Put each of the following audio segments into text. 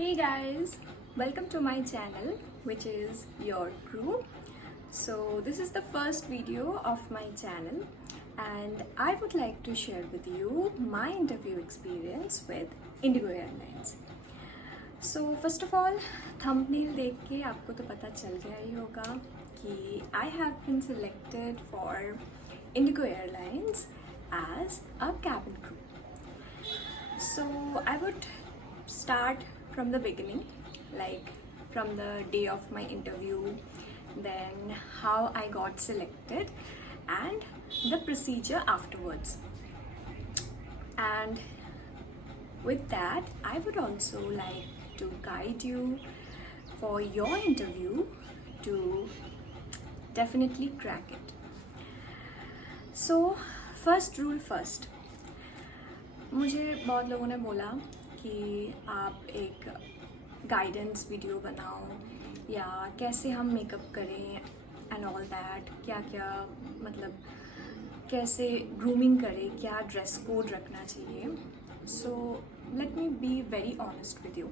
Hey guys, welcome to my channel, which is Your Crew. So this is the first video of my channel and I would like to share with you my interview experience with Indigo Airlines. So first of all, thumbnail देख के आपको तो पता चल गया ही होगा कि I have been selected for Indigo Airlines as a cabin crew. So I would start from the beginning, like from the day of my interview, then how I got selected and the procedure afterwards. And with that, I would also like to guide you for your interview to definitely crack it. So first rule first, मुझे बहुत लोगों ने बोला कि आप एक guidance video बनाओ या कैसे हम मेकअप करें एंड ऑल दैट, क्या क्या मतलब कैसे ग्रूमिंग करें, क्या ड्रेस कोड रखना चाहिए. So let me be very honest with you.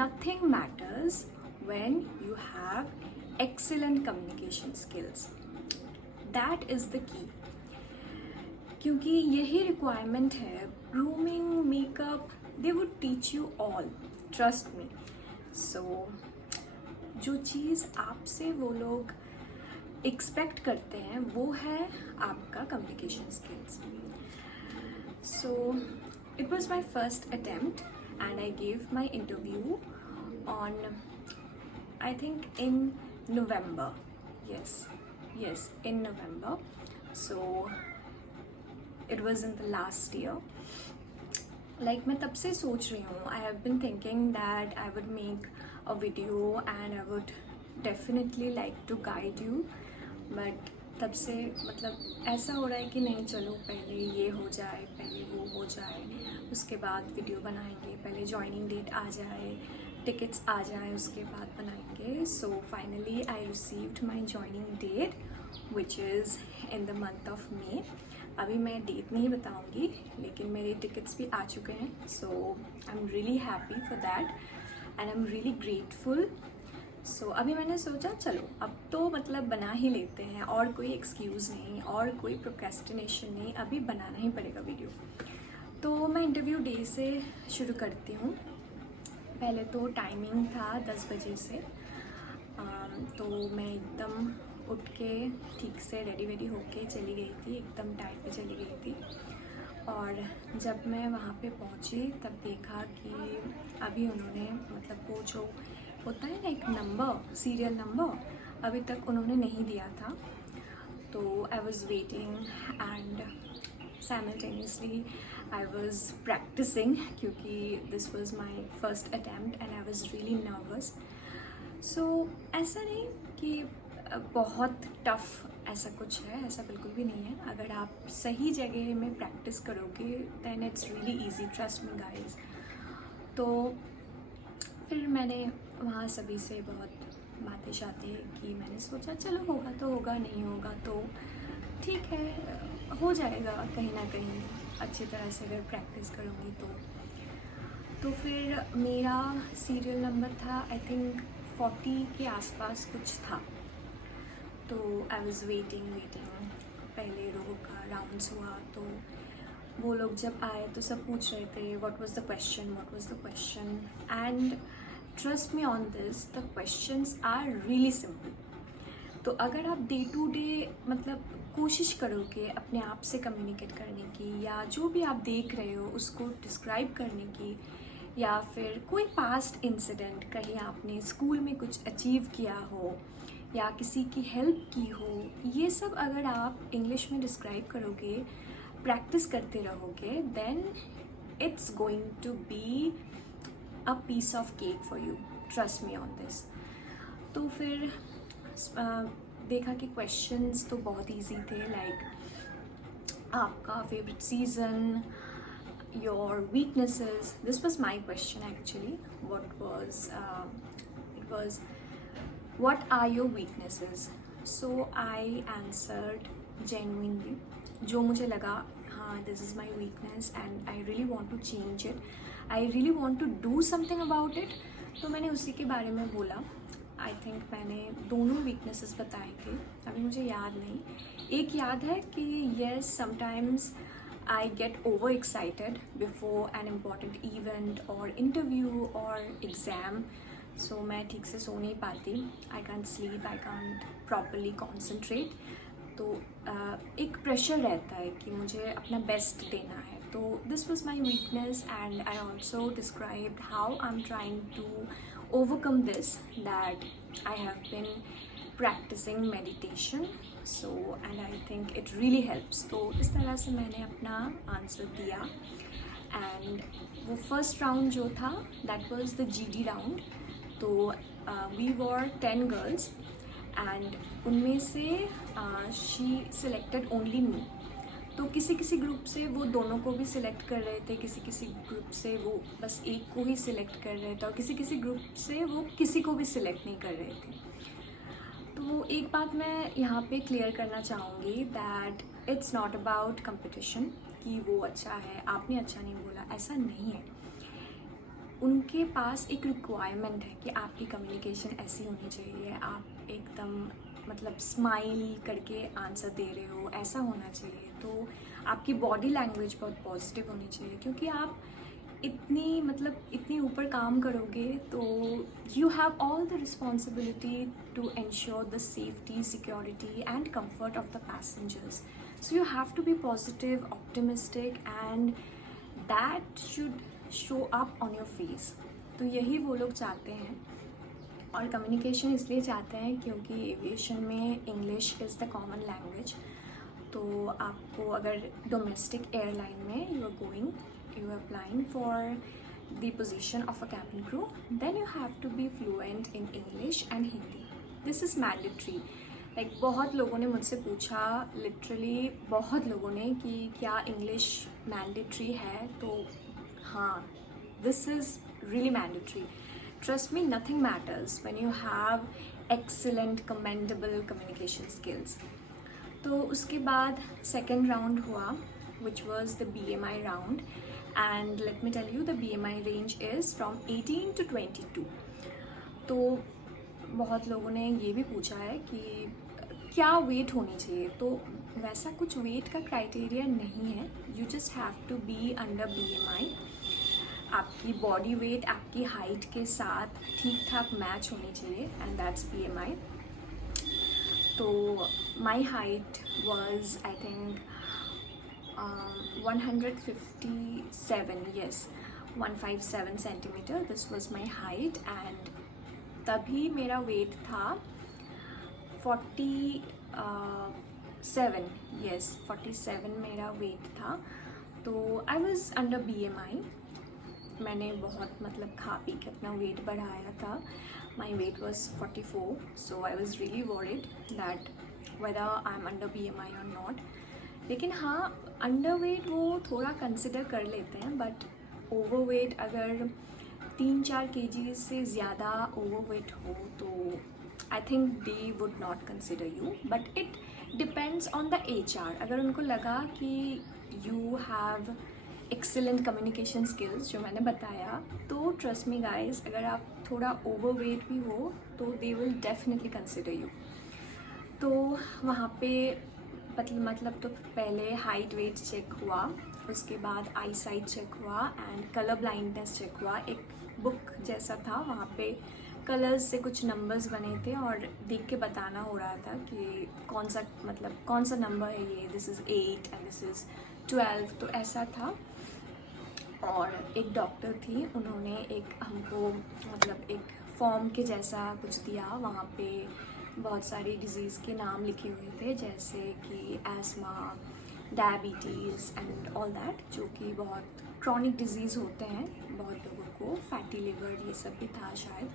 Nothing matters when you have excellent communication skills. That is the key, क्योंकि यही रिक्वायरमेंट है. Grooming, makeup, they would teach you all, trust me. So जो चीज़ आपसे वो लोग expect करते हैं वो है आपका communication skills. So it was my first attempt and I gave my interview on, I think in November. Yes, in November. So it was in the last year. Like मैं तब से सोच रही हूँ, I have been thinking that I would make a video and I would definitely like to guide you, but तब से मतलब ऐसा हो रहा है कि नहीं, चलो पहले ये हो जाए, पहले वो हो जाए, उसके बाद वीडियो बनाएंगे, पहले ज्वाइनिंग डेट आ जाए, टिकट्स आ जाए, उसके बाद बनाएंगे. So finally I received my joining date which is in the month of May. अभी मैं डेट नहीं बताऊंगी, लेकिन मेरे टिकट्स भी आ चुके हैं. So I am really happy for that and I am really grateful. So अभी मैंने सोचा चलो अब तो मतलब बना ही लेते हैं, और कोई एक्सक्यूज़ नहीं और कोई प्रोक्रेस्टिनेशन नहीं, अभी बनाना ही पड़ेगा वीडियो. तो मैं इंटरव्यू डे से शुरू करती हूँ. पहले तो टाइमिंग था 10 बजे से. तो मैं एकदम उठ के ठीक से रेडी होके चली गई थी, एकदम टाइम पे चली गई थी. और जब मैं वहाँ पे पहुँची तब देखा कि अभी उन्होंने मतलब वो जो होता है ना एक नंबर, सीरियल नंबर, अभी तक उन्होंने नहीं दिया था. तो I was waiting and simultaneously I was practicing क्योंकि this was my first attempt and I was really nervous. So ऐसा नहीं कि बहुत टफ ऐसा कुछ है, ऐसा बिल्कुल भी नहीं है. अगर आप सही जगह में प्रैक्टिस करोगे then it's really easy, trust me guys. तो फिर मैंने वहाँ सभी से बहुत बातें शातें की. मैंने सोचा चलो होगा तो होगा, नहीं होगा तो ठीक है, हो जाएगा कहीं ना कहीं अच्छी तरह से अगर प्रैक्टिस करूँगी तो फिर मेरा सीरियल नंबर था आई थिंक 40 के आसपास कुछ था. तो आई वॉज़ वेटिंग. पहले रो का राउंड्स हुआ तो वो लोग जब आए तो सब पूछ रहे थे what was the question and trust me on this, the questions are really simple. तो अगर आप डे टू डे मतलब कोशिश करोगे अपने आप से कम्युनिकेट करने की, या जो भी आप देख रहे हो उसको डिस्क्राइब करने की, या फिर कोई पास्ट इंसिडेंट, कहीं आपने स्कूल में कुछ अचीव किया हो या किसी की हेल्प की हो, ये सब अगर आप इंग्लिश में डिस्क्राइब करोगे, प्रैक्टिस करते रहोगे, then it's going to be a piece of cake for you, trust me on this. तो फिर देखा कि क्वेश्चंस तो बहुत इजी थे, लाइक आपका favourite season, your weaknesses. This was my question actually. It was what are your weaknesses. So I answered genuinely, जो मुझे लगा हाँ this is my weakness and I really want to change it. I really want to do something about it, तो मैंने उसी के बारे में बोला। आई थिंक मैंने दोनों वीकनेसेस बताए थे, अभी मुझे याद नहीं। एक याद है कि yes sometimes I get over excited before an important event और इंटरव्यू और एग्ज़ाम, सो मैं ठीक से सो नहीं पाती, I can't sleep, I can't properly concentrate. तो एक प्रेशर रहता है कि मुझे अपना बेस्ट देना है। तो this was my weakness and I also described how I am trying to overcome this, that I have been practising meditation, so and I think it really helps. तो इस तरह से मैंने अपना आंसर दिया। एंड वो फर्स्ट राउंड जो था that was the GD round. तो वी वर 10 गर्ल्स एंड उनमें से शी सिलेक्टेड ओनली मी। तो किसी किसी ग्रुप से वो दोनों को भी सिलेक्ट कर रहे थे, किसी किसी ग्रुप से वो बस एक को ही सिलेक्ट कर रहे थे, और किसी किसी ग्रुप से वो किसी को भी सिलेक्ट नहीं कर रहे थे। तो एक बात मैं यहाँ पे क्लियर करना चाहूँगी that it's not about competition कि वो अच्छा है, आपने अच्छा नहीं बोला, ऐसा नहीं है। उनके पास एक रिक्वायरमेंट है कि आपकी कम्युनिकेशन ऐसी होनी चाहिए, आप एकदम मतलब स्माइल करके आंसर दे रहे हो, ऐसा होना चाहिए। तो आपकी बॉडी लैंग्वेज बहुत पॉजिटिव होनी चाहिए, क्योंकि आप इतनी ऊपर काम करोगे तो you have all the responsibility to ensure the safety, security and comfort of the passengers. So you have to be positive, optimistic and that should show up on your face. तो यही वो लोग चाहते हैं। और कम्युनिकेशन इसलिए चाहते हैं क्योंकि एविएशन में English is the common language. तो आपको अगर डोमेस्टिक एयरलाइन में you are applying for the position of a cabin crew, then you have to be fluent in English and Hindi. This is mandatory. Like बहुत लोगों ने मुझसे पूछा, literally बहुत लोगों ने, कि क्या इंग्लिश मैंडेटरी है? तो हाँ, this is really mandatory. Trust me, nothing matters when you have excellent, commendable communication skills. तो उसके बाद सेकेंड राउंड हुआ, which was the BMI round. And let me tell you, the BMI range is from 18 to 22. तो बहुत लोगों ने ये भी पूछा है कि क्या वेट होनी चाहिए। तो वैसा कुछ वेट का क्राइटेरिया नहीं है, you just have to be under BMI। आपकी बॉडी वेट आपकी हाइट के साथ ठीक ठाक मैच होनी चाहिए, एंड दैट्स BMI। तो my height was I think 157, yes, 157 centimeter. This was my height, and तभी मेरा वेट था 47, yes, 47 मेरा वेट था। तो आई वॉज अंडर BMI। मैंने बहुत खा पी के अपना वेट बढ़ाया था। My weight was 44, so I was really worried that whether I am under BMI और नॉट। लेकिन हाँ, अंडर वेट वो थोड़ा कंसिडर कर लेते हैं, बट ओवर वेट अगर 3-4 kg से ज़्यादा ओवर वेट हो तो I think they would not consider you, but it depends on the HR। अगर उनको लगा कि you have excellent communication skills जो मैंने बताया, तो ट्रस्ट मी गाइज, अगर आप थोड़ा ओवर वेट भी हो तो they will definitely consider you. तो वहाँ पे तो पहले हाइट वेट चेक हुआ, उसके बाद आई साइट चेक हुआ एंड कलर ब्लाइंडनेस चेक हुआ। एक बुक जैसा था, वहाँ पे कलर्स से कुछ नंबर्स बने थे और देख के बताना हो रहा था कि कौन सा नंबर है ये, this is 8 and this is 12, तो ऐसा था। और एक डॉक्टर थी, उन्होंने एक हमको एक फॉर्म के जैसा कुछ दिया, वहाँ पे बहुत सारी डिज़ीज़ के नाम लिखे हुए थे, जैसे कि ESMA, diabetes and all that, जो कि बहुत क्रॉनिक डिजीज़ होते हैं बहुत लोगों को, फैटी लिवर, ये सब भी था शायद।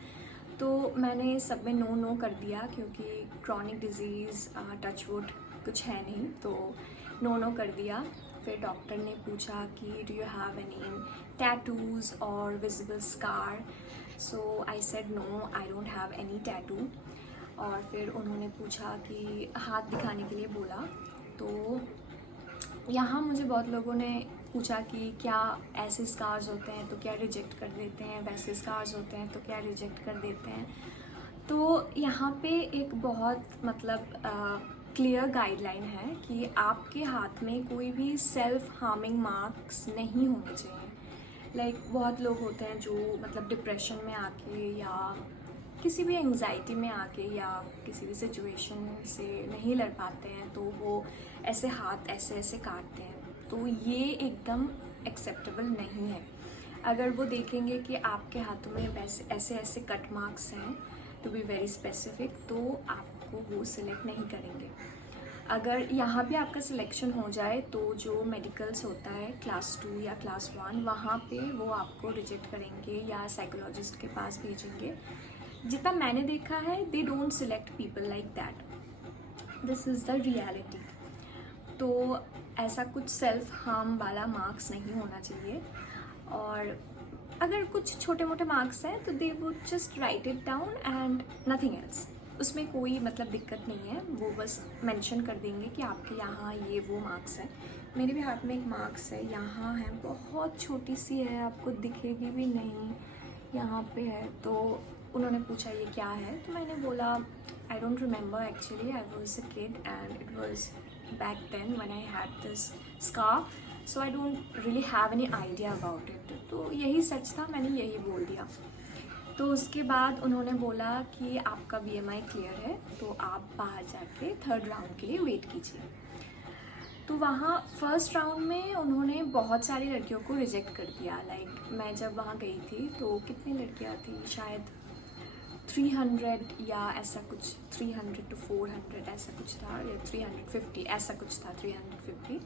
तो मैंने सब में नो कर दिया, क्योंकि क्रॉनिक डिजीज़ टचवुड कुछ है नहीं, तो नो कर दिया। फिर डॉक्टर ने पूछा कि do you have any tattoos और visible scar? So I said no, I don't have any tattoo. और फिर उन्होंने पूछा कि हाथ दिखाने के लिए बोला। तो यहाँ मुझे बहुत लोगों ने पूछा कि क्या ऐसे स्कार्स होते हैं तो क्या रिजेक्ट कर देते हैं, वैसे स्कार्स होते हैं तो क्या रिजेक्ट कर देते हैं। तो यहाँ पे एक बहुत मतलब क्लियर गाइडलाइन है कि आपके हाथ में कोई भी सेल्फ हार्मिंग मार्क्स नहीं होने चाहिए। बहुत लोग होते हैं जो मतलब डिप्रेशन में आके या किसी भी एंजाइटी में आके या किसी भी सिचुएशन से नहीं लड़ पाते हैं तो वो ऐसे हाथ ऐसे ऐसे काटते हैं। तो ये एकदम एक्सेप्टेबल नहीं है। अगर वो देखेंगे कि आपके हाथों में वैसे ऐसे ऐसे कट मार्क्स हैं, टू बी वेरी स्पेसिफिक, तो आपको वो सिलेक्ट नहीं करेंगे। अगर यहाँ भी आपका सिलेक्शन हो जाए तो जो मेडिकल्स होता है क्लास 2 या क्लास 1, वहाँ पे वो आपको रिजेक्ट करेंगे या साइकोलॉजिस्ट के पास भेजेंगे। जितना मैंने देखा है, they don't select people like that. This is the reality. तो ऐसा कुछ सेल्फ हार्म वाला मार्क्स नहीं होना चाहिए। और अगर कुछ छोटे मोटे मार्क्स हैं तो they would just right it down and nothing else. उसमें कोई मतलब दिक्कत नहीं है, वो बस मेंशन कर देंगे कि आपके यहाँ ये वो मार्क्स है। मेरे भी हाथ में एक मार्क्स है, यहाँ है, बहुत छोटी सी है, आपको दिखेगी भी नहीं, यहाँ पे है। तो उन्होंने पूछा ये क्या है, तो मैंने बोला I don't remember actually, I was a kid and it was back then when I had this scar, so I don't really have any idea about it. तो यही सच था, मैंने यही बोल दिया। तो उसके बाद उन्होंने बोला कि आपका BMI क्लियर है तो आप बाहर जाके 3rd राउंड के लिए वेट कीजिए। तो वहाँ फर्स्ट राउंड में उन्होंने बहुत सारी लड़कियों को रिजेक्ट कर दिया। मैं जब वहाँ गई थी तो कितनी लड़कियाँ थी, शायद 300 या ऐसा कुछ, 300 to 400 ऐसा कुछ था, या 350 ऐसा कुछ था, 350।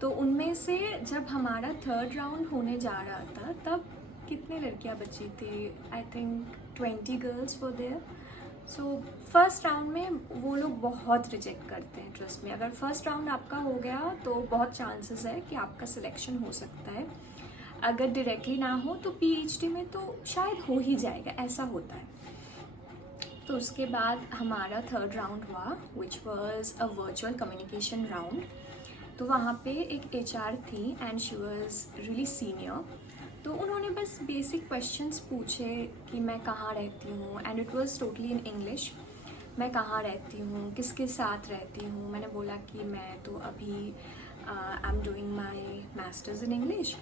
तो उनमें से जब हमारा 3rd राउंड होने जा रहा था तब कितनी लड़कियां बची थी, I think 20 girls were there. So first round में वो लोग बहुत रिजेक्ट करते हैं, ट्रस्ट में। अगर फर्स्ट राउंड आपका हो गया तो बहुत चांसेस है कि आपका सिलेक्शन हो सकता है। अगर डायरेक्टली ना हो तो PhD में तो शायद हो ही जाएगा, ऐसा होता है। तो उसके बाद हमारा 3rd राउंड हुआ, which was a virtual communication round. तो वहाँ पे एक HR थी and she was really senior. तो उन्होंने बस बेसिक क्वेश्चंस पूछे कि मैं कहाँ रहती हूँ, and it was totally in English. मैं कहाँ रहती हूँ, किसके साथ रहती हूँ। मैंने बोला कि मैं तो अभी I am doing my masters in English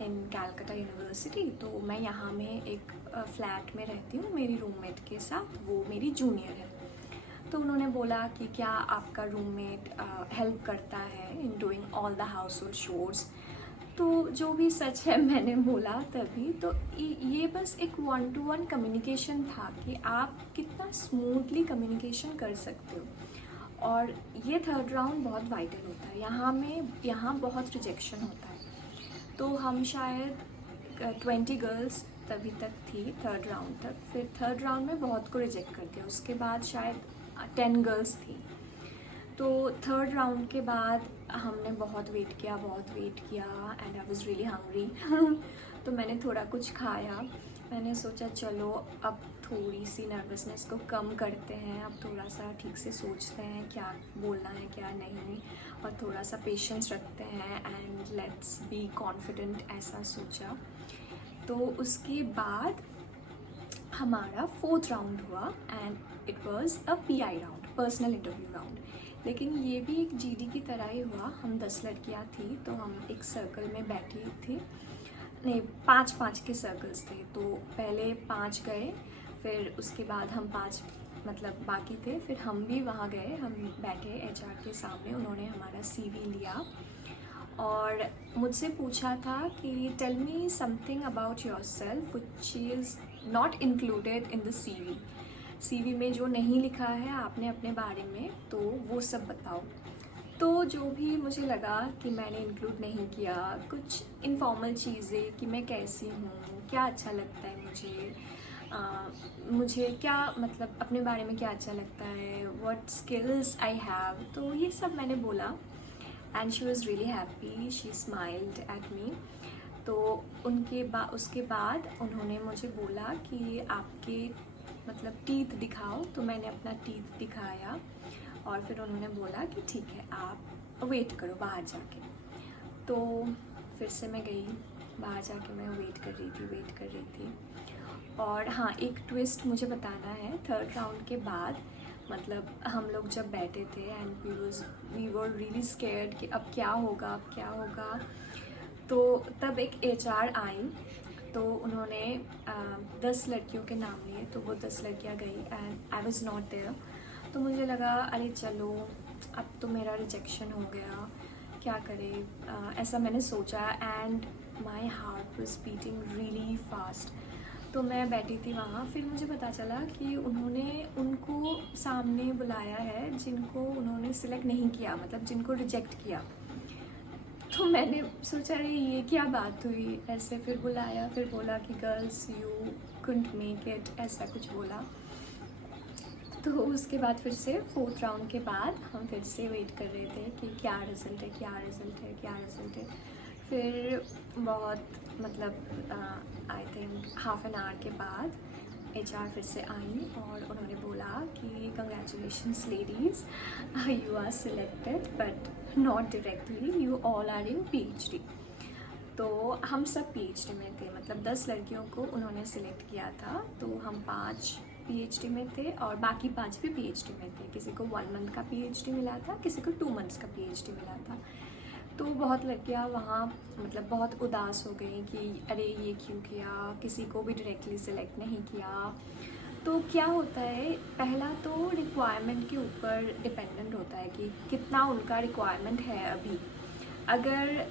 in Calcutta university. तो मैं यहाँ में एक फ्लैट में रहती हूँ मेरी रूममेट के साथ, वो मेरी जूनियर है। तो उन्होंने बोला कि क्या आपका रूममेट हेल्प करता है in doing all the house hold shores. तो जो भी सच है मैंने बोला तभी। तो ये बस एक 1-to-1 कम्युनिकेशन था कि आप कितना स्मूथली कम्युनिकेशन कर सकते हो। और ये 3rd राउंड बहुत वाइटल होता है। यहाँ बहुत रिजेक्शन होता है। तो हम शायद 20 गर्ल्स तभी तक थी 3rd राउंड तक। फिर 3rd राउंड में बहुत को रिजेक्ट कर दिया। उसके बाद शायद 10 गर्ल्स थी। तो 3rd राउंड के बाद हमने बहुत वेट किया and I was really hungry. तो मैंने थोड़ा कुछ खाया। मैंने सोचा चलो अब थोड़ी सी नर्वसनेस को कम करते हैं, अब थोड़ा सा ठीक से सोचते हैं क्या बोलना है क्या नहीं, और थोड़ा सा पेशेंस रखते हैं एंड लेट्स बी कॉन्फिडेंट, ऐसा सोचा। तो उसके बाद हमारा 4th राउंड हुआ and it was a PI round, personal interview round. लेकिन ये भी एक GD की तरह ही हुआ। हम 10 लड़कियाँ थी तो हम एक सर्कल में बैठी थी, नहीं 5-5 के सर्कल्स थे। तो पहले 5 गए, फिर उसके बाद हम 5 मतलब बाकी थे, फिर हम भी वहाँ गए। हम बैठे HR के सामने, उन्होंने हमारा CV लिया और मुझसे पूछा था कि tell me something about yourself which is not included in the CV में जो नहीं लिखा है आपने अपने बारे में, तो वो सब बताओ। तो जो भी मुझे लगा कि मैंने इंक्लूड नहीं किया, कुछ इनफॉर्मल चीज़ें कि मैं कैसी हूँ, क्या अच्छा लगता है मुझे क्या मतलब अपने बारे में क्या अच्छा लगता है, व्हाट स्किल्स आई हैव, तो ये सब मैंने बोला। And she was really happy, she smiled at me. तो उसके बाद उन्होंने मुझे बोला कि आपके मतलब टीथ दिखाओ। तो मैंने अपना टीथ दिखाया और फिर उन्होंने बोला कि ठीक है आप वेट करो बाहर जाके। तो फिर से मैं गई, बाहर जाके मैं वेट कर रही थी। और हाँ, एक ट्विस्ट मुझे बताना है। थर्ड राउंड के बाद मतलब हम लोग जब बैठे थे and we were really scared कि अब क्या होगा। तो तब एक एचआर आई, तो उन्होंने 10 लड़कियों के नाम लिए, तो वो 10 लड़कियां गई and I was not there. तो मुझे लगा अरे चलो, अब तो मेरा रिजेक्शन हो गया, क्या करें, ऐसा मैंने सोचा and my heart was beating really fast. तो मैं बैठी थी वहाँ, फिर मुझे पता चला कि उन्होंने उनको सामने बुलाया है जिनको उन्होंने सिलेक्ट नहीं किया, मतलब जिनको रिजेक्ट किया। तो मैंने सोचा अरे ये क्या बात हुई, ऐसे फिर बुलाया, फिर बोला कि girls you couldn't make it, ऐसा कुछ बोला। तो उसके बाद फिर से फोर्थ राउंड के बाद हम फिर से वेट कर रहे थे कि क्या रिज़ल्ट है। फिर बहुत मतलब I think half an hour के बाद एचआर फिर से आई और उन्होंने बोला कि congratulations ladies, you are selected but not directly, you all are in PhD. तो हम सब पीएचडी में थे, मतलब 10 लड़कियों को उन्होंने सिलेक्ट किया था, तो हम 5 पीएचडी में थे और बाकी 5 भी पीएचडी में थे। किसी को 1 मंथ का पीएचडी मिला था, किसी को 2 मंथ्स का पीएचडी मिला था। तो बहुत लड़कियाँ वहाँ मतलब बहुत उदास हो गई कि अरे ये क्यों किया, किसी को भी डायरेक्टली सिलेक्ट नहीं किया। तो क्या होता है, पहला तो रिक्वायरमेंट के ऊपर डिपेंडेंट होता है कि कितना उनका रिक्वायरमेंट है अभी। अगर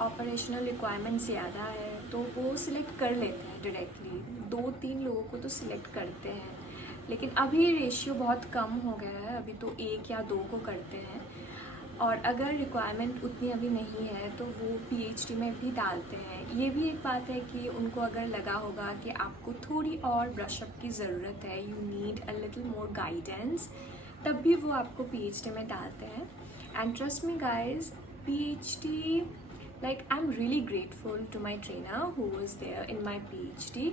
ऑपरेशनल रिक्वायरमेंट ज़्यादा है तो वो सिलेक्ट कर लेते हैं डायरेक्टली, 2-3 लोगों को तो सिलेक्ट करते हैं। लेकिन अभी रेशियो बहुत कम हो गया है, अभी तो 1 या 2 को करते हैं। और अगर रिक्वायरमेंट उतनी अभी नहीं है तो वो पीएचडी में भी डालते हैं। ये भी एक बात है कि उनको अगर लगा होगा कि आपको थोड़ी और ब्रशअप की ज़रूरत है, you need a little more guidance, तब भी वो आपको पीएचडी में डालते हैं। And trust me guys, PhD, like I'm really grateful to my trainer who was there in my PhD,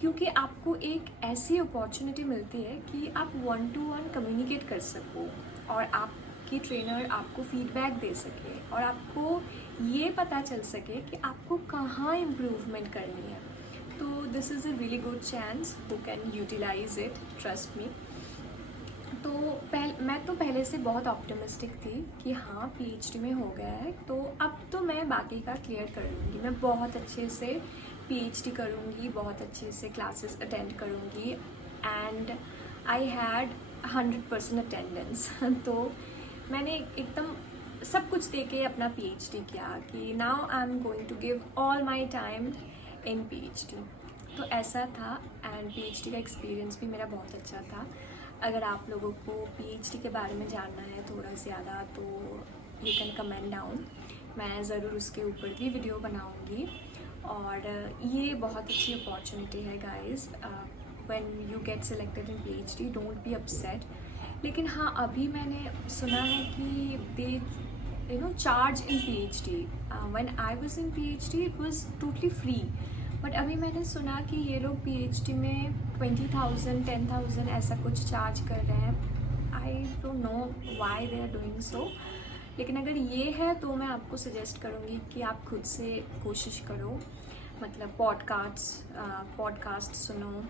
क्योंकि आपको एक ऐसी अपॉर्चुनिटी मिलती है कि आप 1-to-1 कम्युनिकेट कर सको और आपकी ट्रेनर आपको फीडबैक दे सके और आपको ये पता चल सके कि आपको कहाँ इम्प्रूवमेंट करनी है। तो this is a really good chance who can utilise it, trust me. तो मैं तो पहले से बहुत ऑप्टिमिस्टिक थी कि हाँ पीएचडी में हो गया है, तो अब तो मैं बाकी का क्लियर कर लूँगी। मैं बहुत अच्छे से पीएचडी करूँगी, बहुत अच्छे से क्लासेस अटेंड करूँगी एंड आई हैड 100% अटेंडेंस। तो मैंने एकदम सब कुछ दे के अपना पीएचडी किया कि now I am going to give all my time in PhD. तो ऐसा था एंड पीएचडी का एक्सपीरियंस भी मेरा बहुत अच्छा था। अगर आप लोगों को पीएचडी के बारे में जानना है थोड़ा ज़्यादा तो यू कैन कमेंट डाउन, मैं ज़रूर उसके ऊपर भी वीडियो बनाऊंगी। और ये बहुत अच्छी अपॉर्चुनिटी है guys, when you get selected in PhD, don't be upset. लेकिन हाँ, अभी मैंने सुना है कि they charge in PhD. When I was in PhD it was totally free, but अभी मैंने सुना कि ये लोग पीएचडी में 20,000 10,000 ऐसा कुछ चार्ज कर रहे हैं। I don't know why they are doing so. लेकिन अगर ये है तो मैं आपको सजेस्ट करूँगी कि आप खुद से कोशिश करो, मतलब पॉडकास्ट सुनो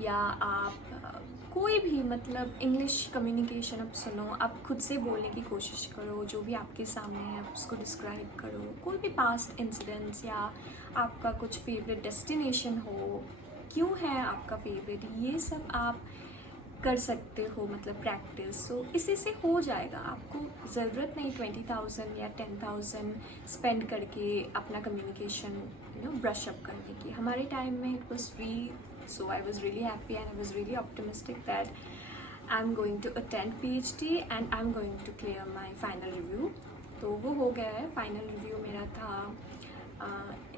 या आप कोई भी मतलब इंग्लिश कम्युनिकेशन अब सुनो, आप खुद से बोलने की कोशिश करो, जो भी आपके सामने है आप उसको डिस्क्राइब करो। कोई भी पास्ट इंसिडेंट्स या आपका कुछ फेवरेट डेस्टिनेशन हो, क्यों है आपका फेवरेट, ये सब आप कर सकते हो, मतलब प्रैक्टिस। सो इसी से हो जाएगा, आपको ज़रूरत नहीं 20,000 या 10,000 स्पेंड करके अपना कम्युनिकेशन ब्रश अप करने की। हमारे टाइम में it was free, so I was really happy and I was really optimistic that I'm going to attend PhD and I'm going to clear my final review. तो वो हो गया है, final review मेरा था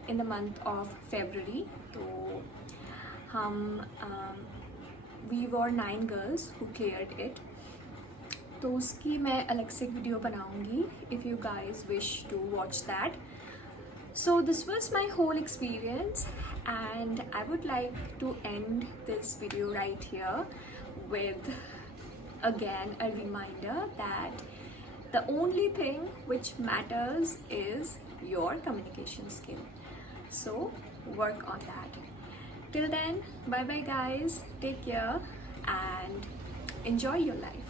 in the month of February। तो हम we were 9 girls who cleared it। तो उसकी मैं अलग से वीडियो बनाऊंगी if you guys wish to watch that। So this was my whole experience and I would like to end this video right here with again a reminder that the only thing which matters is your communication skill. So work on that. Till then, bye bye guys, take care and enjoy your life.